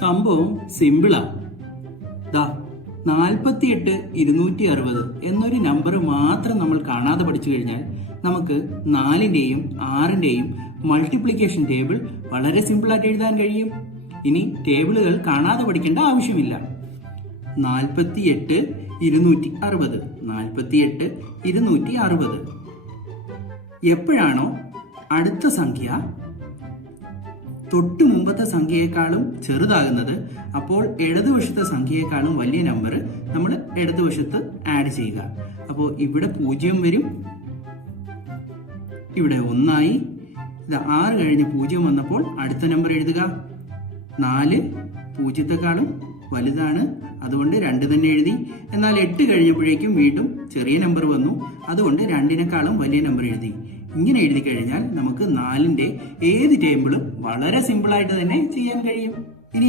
സംഭവം സിമ്പിളാ. ദാ 48 260 എന്നൊരു നമ്പർ മാത്രം നമ്മൾ കാണാതെ പഠിച്ചു കഴിഞ്ഞാൽ നമുക്ക് 4ന്റെയും 6ന്റെയും മൾട്ടിപ്ലിക്കേഷൻ ടേബിൾ വളരെ സിമ്പിളായിട്ട് എഴുതാൻ കഴിയും. ഇനി ടേബിളുകൾ കാണാതെ പഠിക്കേണ്ട ആവശ്യമില്ല. 48 260 48 260. എപ്പോഴാണോ അടുത്ത സംഖ്യ തൊട്ട് മുമ്പത്തെ സംഖ്യയെക്കാളും ചെറുതാകുന്നത്, അപ്പോൾ ഇടതുവശത്തെ സംഖ്യയെക്കാളും വലിയ നമ്പർ നമ്മൾ ഇടതുവശത്ത് ആഡ് ചെയ്യുക. അപ്പോൾ ഇവിടെ 0 വരും, ഇവിടെ 1 ആയി. ഇത് 6 കഴിഞ്ഞ് 0 വന്നപ്പോൾ അടുത്ത നമ്പർ എഴുതുക. 4 0ത്തെക്കാളും വലുതാണ്, അതുകൊണ്ട് 2 തന്നെ എഴുതി. എന്നാൽ 8 കഴിഞ്ഞപ്പോഴേക്കും വീണ്ടും ചെറിയ നമ്പർ വന്നു, അതുകൊണ്ട് 2നെക്കാളും വലിയ നമ്പർ എഴുതി. ഇങ്ങനെ എഴുതി കഴിഞ്ഞാൽ നമുക്ക് 4ന്റെ ഏത് ടേബിളും വളരെ സിമ്പിളായിട്ട് തന്നെ ചെയ്യാൻ കഴിയും. ഇനി